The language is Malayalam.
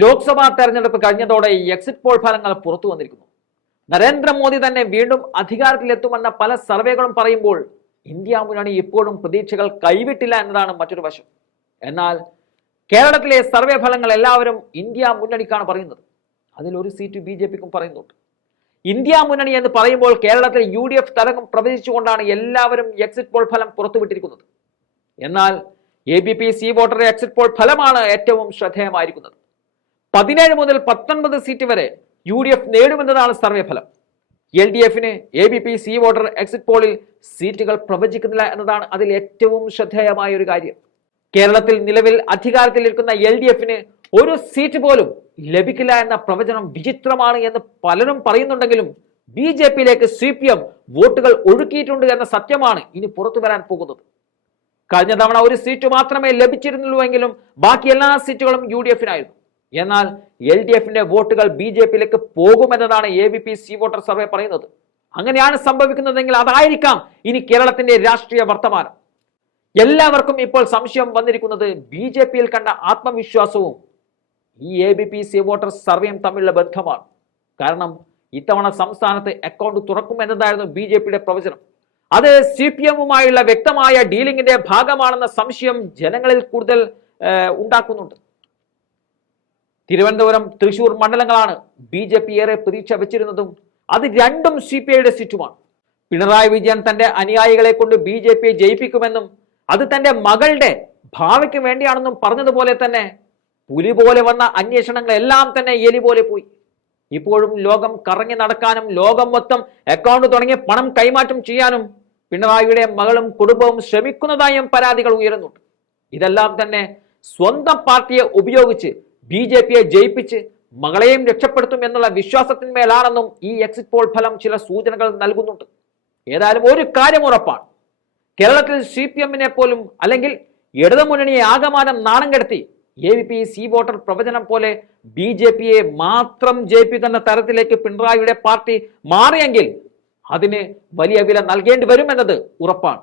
ലോക്സഭാ തെരഞ്ഞെടുപ്പ് കഴിഞ്ഞതോടെ എക്സിറ്റ് പോൾ ഫലങ്ങൾ പുറത്തു വന്നിരിക്കുന്നു. നരേന്ദ്രമോദി തന്നെ വീണ്ടും അധികാരത്തിലെത്തുമെന്ന പല സർവേകളും പറയുമ്പോൾ ഇന്ത്യ മുന്നണി ഇപ്പോഴും പ്രതീക്ഷകൾ കൈവിട്ടില്ല എന്നതാണ് മറ്റൊരു വശം. എന്നാൽ കേരളത്തിലെ സർവേ ഫലങ്ങൾ എല്ലാവരും ഇന്ത്യ മുന്നണിക്കാണ് പറയുന്നത്. അതിലൊരു സീറ്റ് ബി ജെ പിക്കും പറയുന്നുണ്ട്. ഇന്ത്യ മുന്നണി എന്ന് പറയുമ്പോൾ കേരളത്തിൽ യു ഡി എഫ് തരംഗം പ്രവചിച്ചുകൊണ്ടാണ് എല്ലാവരും എക്സിറ്റ് പോൾ ഫലം പുറത്തുവിട്ടിരിക്കുന്നത്. എന്നാൽ A B P C voter exit poll ഫലമാണ് ഏറ്റവും ശ്രദ്ധേയമായിരിക്കുന്നത്. പതിനേഴ് മുതൽ പത്തൊൻപത് സീറ്റ് വരെ യു ഡി എഫ് നേടുമെന്നതാണ് സർവേ ഫലം എൽ ഡി എഫിന് A B P C voter exit പോളിൽ സീറ്റുകൾ പ്രവചിക്കുന്നില്ല എന്നതാണ് അതിൽ ഏറ്റവും ശ്രദ്ധേയമായ ഒരു കാര്യം. കേരളത്തിൽ നിലവിൽ അധികാരത്തിലിരിക്കുന്ന എൽ ഡി എഫിന് ഒരു സീറ്റ് പോലും ലഭിക്കില്ല എന്ന പ്രവചനം വിചിത്രമാണ് എന്ന് പലരും പറയുന്നുണ്ടെങ്കിലും ബി ജെ പിയിലേക്ക് സി പി എം വോട്ടുകൾ ഒഴുക്കിയിട്ടുണ്ട് എന്ന സത്യമാണ് ഇനി പുറത്തു വരാൻ പോകുന്നത്. കഴിഞ്ഞ തവണ ഒരു സീറ്റ് മാത്രമേ ലഭിച്ചിരുന്നുള്ളൂ എങ്കിലും ബാക്കി എല്ലാ സീറ്റുകളും യു ഡി എഫിനായിരുന്നു. എന്നാൽ എൽ ഡി എഫിന്റെ വോട്ടുകൾ ബി ജെ പിയിലേക്ക് പോകുമെന്നതാണ് A B P C voter survey പറയുന്നത്. അങ്ങനെയാണ് സംഭവിക്കുന്നതെങ്കിൽ അതായിരിക്കാം ഇനി കേരളത്തിന്റെ രാഷ്ട്രീയ വർത്തമാനം. എല്ലാവർക്കും ഇപ്പോൾ സംശയം വന്നിരിക്കുന്നത് ബി ജെ പിയിൽ കണ്ട ആത്മവിശ്വാസവും ഈ A B P C voter സർവേയും തമ്മിലുള്ള ബന്ധമാണ്. കാരണം ഇത്തവണ സംസ്ഥാനത്ത് അക്കൗണ്ട് തുറക്കുമെന്നതായിരുന്നു ബി ജെ പിയുടെ പ്രവചനം. അത് സി പി എമ്മുമായുള്ള വ്യക്തമായ ഡീലിംഗിന്റെ ഭാഗമാണെന്ന സംശയം ജനങ്ങളിൽ കൂടുതൽ ഉണ്ടാക്കുന്നുണ്ട്. തിരുവനന്തപുരം തൃശൂർ മണ്ഡലങ്ങളാണ് ബി ജെ പി ഏറെ പ്രതീക്ഷ വെച്ചിരുന്നതും അത് രണ്ടും സി പി ഐയുടെ സീറ്റുമാണ്. പിണറായി വിജയൻ തന്റെ അനുയായികളെ കൊണ്ട് ബി ജെ പിയെ ജയിപ്പിക്കുമെന്നും അത് തന്റെ മകളുടെ ഭാവിക്ക് വേണ്ടിയാണെന്നും പറഞ്ഞതുപോലെ തന്നെ പുലി പോലെ വന്ന അന്വേഷണങ്ങളെല്ലാം തന്നെ എലി പോലെ പോയി. ഇപ്പോഴും ലോകം കറങ്ങി നടക്കാനും ലോകം മൊത്തം അക്കൗണ്ട് തുടങ്ങി പണം കൈമാറ്റം ചെയ്യാനും പിണറായിയുടെ മകളും കുടുംബവും ശ്രമിക്കുന്നതായും പരാതികൾ ഉയരുന്നുണ്ട്. ഇതെല്ലാം തന്നെ സ്വന്തം പാർട്ടിയെ ഉപയോഗിച്ച് ബി ജെ പിയെ ജയിപ്പിച്ച് മകളെയും രക്ഷപ്പെടുത്തും എന്നുള്ള വിശ്വാസത്തിന്മേലാണെന്നും ഈ എക്സിറ്റ് പോൾ ഫലം ചില സൂചനകൾ നൽകുന്നുണ്ട്. ഏതായാലും ഒരു കാര്യം ഉറപ്പാണ്. കേരളത്തിൽ സി പി എമ്മിനെ പോലും അല്ലെങ്കിൽ ഇടതുമുന്നണിയെ ആകമാനം നാണം കെടുത്തി A V P C voter പ്രവചനം പോലെ ബി ജെ പിയെ മാത്രം ജയിപ്പിക്കുന്ന തരത്തിലേക്ക് പിണറായിയുടെ പാർട്ടി മാറിയെങ്കിൽ അതിന് വലിയ വില നൽകേണ്ടി വരുമെന്നത് ഉറപ്പാണ്.